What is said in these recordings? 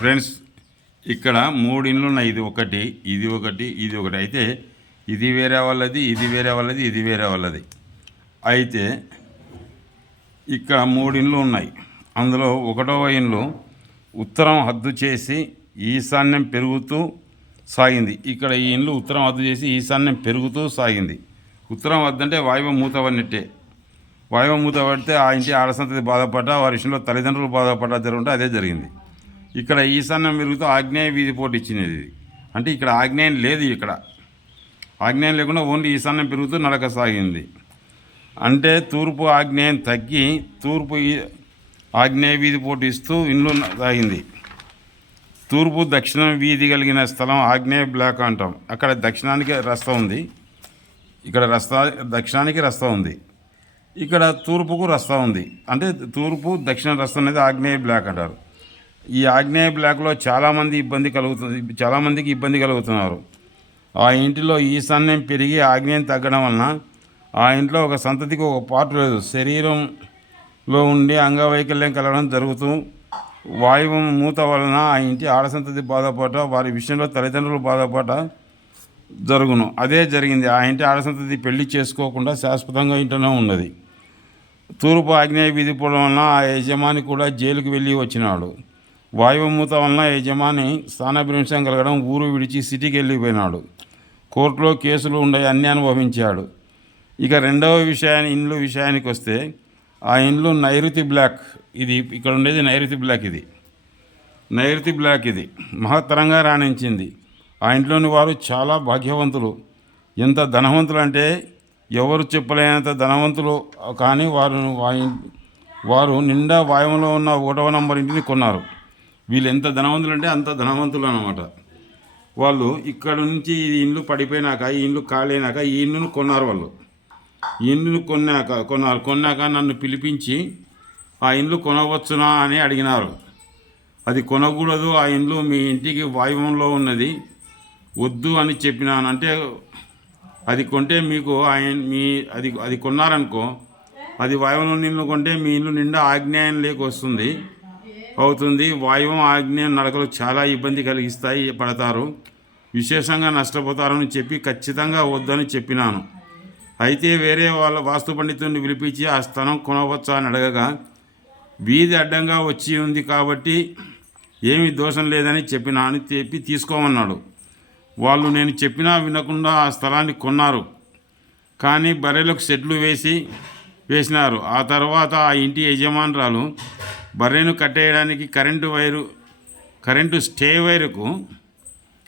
Friends, ఇక్కడ 3 ఇండ్లు ఉన్నాయి. ఇది ఒకటి, ఇది ఒకటి, ఇది ఒకటి. అయితే ఇది వేరే వాళ్ళది, ఇది వేరే వాళ్ళది, ఇది వేరే వాళ్ళది. అయితే ఇక్కడ 3 ఇండ్లు ఉన్నాయి. అందులో ఒకటవ ఇండ్లు ఉత్తరం హద్దు చేసి ఈశాన్యం పెరుగుతూ సాగింది. ఇక్కడ ఈ ఇండ్లు ఉత్తరం హద్దు చేసి ఈశాన్యం పెరుగుతూ సాగింది. ఉత్తరం హద్దు అంటే వాయువ మూత పడినట్టే. వాయువ మూత పడితే ఆ ఇంటి ఆడసంతతి బాధపడ్డా, వారి విషయంలో తల్లిదండ్రులు బాధపడ్డా జరుగుంటే అదే జరిగింది. ఇక్కడ ఈశాన్యం పెరుగుతూ ఆగ్నేయ వీధి పోటీ ఇచ్చినది. అంటే ఇక్కడ ఆగ్నేయం లేదు. ఇక్కడ ఆగ్నేయం లేకుండా ఓన్లీ ఈశాన్యం పెరుగుతూ నడక సాగింది. అంటే తూర్పు ఆగ్నేయం తగ్గి తూర్పు ఆగ్నేయ వీధి పోటీ ఇస్తూ ఇండ్లు సాగింది. తూర్పు దక్షిణం వీధి కలిగిన స్థలం ఆగ్నేయ బ్లాక్ అంటాం. అక్కడ దక్షిణానికి రస్తా ఉంది, ఇక్కడ దక్షిణానికి రస్తా ఉంది, ఇక్కడ తూర్పుకు రస్తా ఉంది. అంటే తూర్పు దక్షిణ రస్తా అనేది ఆగ్నేయ బ్లాక్ అంటారు. ఈ ఆగ్నేయ బ్లాక్లో చాలామందికి ఇబ్బంది కలుగుతున్నారు. ఆ ఇంటిలో ఈశాన్యం పెరిగి ఆగ్నేయం తగ్గడం వలన ఆ ఇంట్లో ఒక సంతతికి ఒక పార్ట్ లేదు. శరీరంలో ఉండి అంగవైకల్యం కలగడం జరుగుతూ వాయువు మూత వలన ఆ ఇంటి ఆడసంతతి బాధపడ్డ, వారి విషయంలో తల్లిదండ్రులు బాధపడ్డ జరుగును. అదే జరిగింది. ఆ ఇంటి ఆడసంతతి పెళ్లి చేసుకోకుండా శాశ్వతంగా ఇంట్లోనే ఉన్నది. తూర్పు ఆగ్నేయ వీధి పోవడం వలన ఆ యజమాని కూడా జైలుకు వెళ్ళి వచ్చినాడు. వాయువు మూత వలన యజమాని స్థానభ్రంశం కలగడం, ఊరు విడిచి సిటీకి వెళ్ళిపోయినాడు. కోర్టులో కేసులు ఉండే అన్నీ అనుభవించాడు. ఇక రెండవ ఇండ్లు విషయానికి వస్తే, ఆ ఇండ్లు నైరుతి బ్లాక్. ఇది ఇక్కడ ఉండేది నైరుతి బ్లాక్. నైరుతి బ్లాక్ ఇది మహత్తరంగా రాణించింది. ఆ ఇంట్లోని వారు చాలా భాగ్యవంతులు. ఎంత ధనవంతులు అంటే ఎవరు చెప్పలేనంత ధనవంతులు. కానీ వారు నిండా వాయువులో ఉన్న 1వ నంబర్ ఇంటిని కొన్నారు. వీళ్ళు ఎంత ధనవంతులు అంటే అంత ధనవంతులు అన్నమాట. వాళ్ళు ఇక్కడ నుంచి ఈ ఇండ్లు పడిపోయినాక, ఈ ఇండ్లు ఖాళీనాక ఈ ఇండ్లను కొన్నారు. వాళ్ళు ఈ ఇండ్లు కొన్నాక నన్ను పిలిపించి ఆ ఇండ్లు కొనవచ్చునా అని అడిగినారు. అది కొనకూడదు, ఆ ఇండ్లు మీ ఇంటికి వాయువంలో ఉన్నది, వద్దు అని చెప్పినాను. అంటే అది కొంటే మీకు అది కొన్నారనుకో, అది వాయువంలో ఇల్లు కొంటే మీ ఇల్లు నిండా ఆగ్నేయం అవుతుంది. వాయువం ఆగ్నేయం నడకలు చాలా ఇబ్బంది కలిగిస్తాయి, పడతారు, విశేషంగా నష్టపోతారని చెప్పి ఖచ్చితంగా వద్దని చెప్పినాను. అయితే వేరే వాళ్ళ వాస్తు పండితుడిని పిలిపించి ఆ స్థలం కొనవచ్చా అని అడగగా, వీధి అడ్డంగా వచ్చి ఉంది కాబట్టి ఏమీ దోషం లేదని చెప్పి తీసుకోమన్నాడు. వాళ్ళు నేను చెప్పినా వినకుండా ఆ స్థలాన్ని కొన్నారు. కానీ బర్రెలకు షెడ్లు వేసినారు. ఆ తర్వాత ఆ ఇంటి యజమానురాలు బర్రెను కట్టేయడానికి కరెంటు స్టే వైరుకు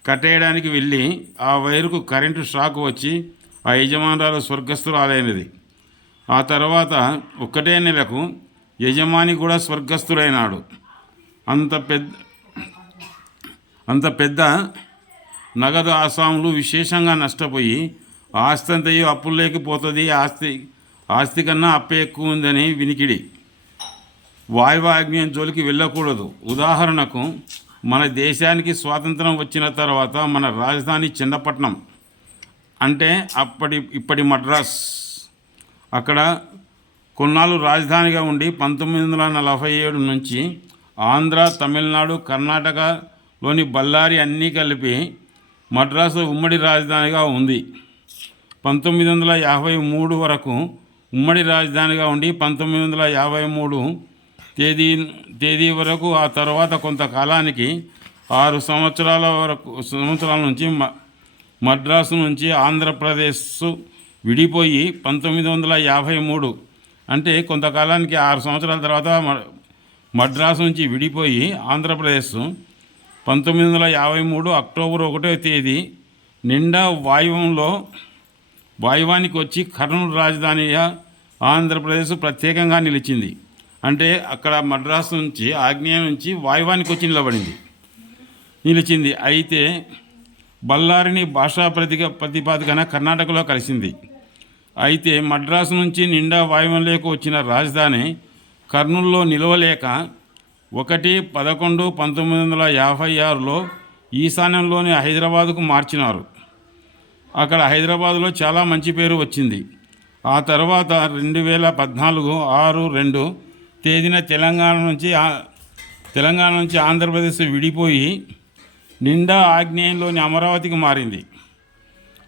కట్టేయడానికి వెళ్ళి ఆ వైరుకు కరెంటు షాక్ వచ్చి ఆ యజమానురాలు స్వర్గస్థురాలైనది. ఆ తర్వాత 1 నెలకు యజమాని కూడా స్వర్గస్థులైనాడు. అంత పెద్ద నగదు ఆసాములు విశేషంగా నష్టపోయి ఆస్తి అంతయు అప్పుల్లోకిపోతుంది, ఆస్తి కన్నా అప్పే ఎక్కువ ఉందని వినికిడి. వాయువ ఆగ్నేయం జోలికి వెళ్ళకూడదు. ఉదాహరణకు మన దేశానికి స్వాతంత్రం వచ్చిన తర్వాత మన రాజధాని చిన్నపట్నం, అంటే ఇప్పటి మద్రాస్, అక్కడ కొన్నాళ్ళు రాజధానిగా ఉండి 1947 నుంచి ఆంధ్ర, తమిళనాడు, కర్ణాటకలోని బళ్ళారి అన్నీ కలిపి మద్రాసు ఉమ్మడి రాజధానిగా ఉంది. 1953 వరకు ఉమ్మడి రాజధానిగా ఉండి 1953 తేదీ వరకు, ఆ తర్వాత కొంతకాలానికి 6 సంవత్సరాల నుంచి మద్రాసు నుంచి ఆంధ్రప్రదేశ్ విడిపోయి 1953, అంటే కొంతకాలానికి 6 సంవత్సరాల తర్వాత మద్రాసు నుంచి విడిపోయి ఆంధ్రప్రదేశ్ 1953 అక్టోబర్ 1వ తేదీ నిండా వాయువానికి వచ్చి కర్నూలు రాజధానిగా ఆంధ్రప్రదేశ్ ప్రత్యేకంగా నిలిచింది. అంటే అక్కడ మద్రాసు నుంచి ఆగ్నేయం నుంచి వాయువానికి వచ్చి నిలిచింది. అయితే బళ్ళారిని భాషా ప్రతిపాదికన కర్ణాటకలో కలిసింది. అయితే మద్రాసు నుంచి నిండా వాయువంలోకి వచ్చిన రాజధాని కర్నూలులో నిలవలేక 1/11/1956లో ఈశాన్యంలోని హైదరాబాదుకు మార్చినారు. అక్కడ హైదరాబాదులో చాలా మంచి పేరు వచ్చింది. ఆ తర్వాత 2014 6/2 తేదీన తెలంగాణ నుంచి తెలంగాణ నుంచి ఆంధ్రప్రదేశ్ విడిపోయి నిండా ఆగ్నేయంలోని అమరావతికి మారింది.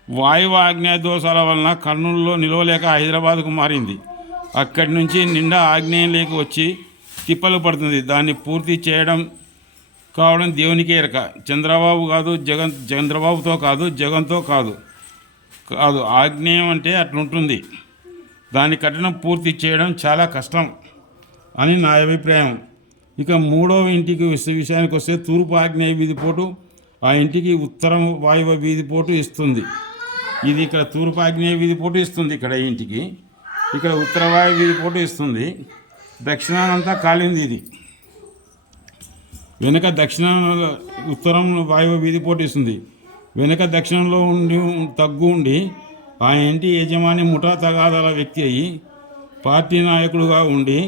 వాయువ ఆగ్నేయ దోషాల వలన కర్నూలులో నిలవలేక హైదరాబాద్కు మారింది. అక్కడి నుంచి నిండా ఆగ్నేయంలోకి వచ్చి తిప్పలు పడుతుంది. దాన్ని పూర్తి చేయడం కావడం దేవునికే ఎరక. చంద్రబాబు కాదు, చంద్రబాబుతో కాదు, జగన్తో కాదు. ఆగ్నేయం అంటే అట్లుంటుంది. దాని కఠినం పూర్తి చేయడం చాలా కష్టం అని నా అభిప్రాయం. ఇక మూడవ ఇంటికి విషయానికి వస్తే తూర్పు ఆగ్నేయ వీధిపోటు ఆ ఇంటికి ఉత్తరం వాయువ వీధిపోటు ఇస్తుంది. ఇది ఇక్కడ తూర్పు ఆగ్నేయ వీధిపోటు ఇస్తుంది ఇక్కడ ఇంటికి, ఇక్కడ ఉత్తర వాయువ వీధిపోటు ఇస్తుంది. దక్షిణానంతా కాలింది. ఇది వెనుక ఉత్తరం వాయువ వీధిపోటు ఇస్తుంది. వెనుక దక్షిణంలో ఉండి ఆ ఇంటి యజమాని ముఠా తగాదాల వ్యక్తి అయ్యి పార్టీ నాయకుడుగా ఉండి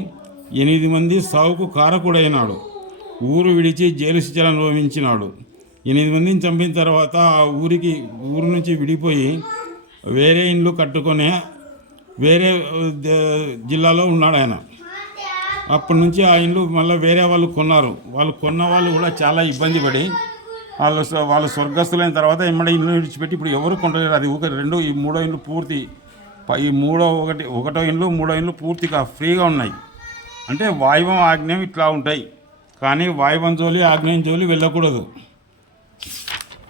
8 మంది సావుకు కారకుడైనాడు. ఊరు విడిచి జైలు శిక్షలు అనుభవించినాడు. 8 మందిని చంపిన తర్వాత ఆ ఊరు నుంచి విడిపోయి వేరే ఇండ్లు కట్టుకొని వేరే జిల్లాలో ఉన్నాడు ఆయన. అప్పటి నుంచి ఆ ఇండ్లు మళ్ళీ వేరే వాళ్ళు కొన్నారు. కొన్న వాళ్ళు కూడా చాలా ఇబ్బంది పడి వాళ్ళు స్వర్గస్థులైన తర్వాత ఇమ్మడి ఇల్లు విడిచిపెట్టి ఇప్పుడు ఎవరు కొంటలేరు. అది ఈ మూడో ఇండ్లు పూర్తి, ఈ ఒకటో ఇండ్లు మూడో ఇండ్లు పూర్తిగా ఫ్రీగా ఉన్నాయి. అంటే వాయువం ఆగ్నేయం ఇట్లా ఉంటాయి, కానీ వాయువం జోలి ఆగ్నేయం జోలి వెళ్ళకూడదు.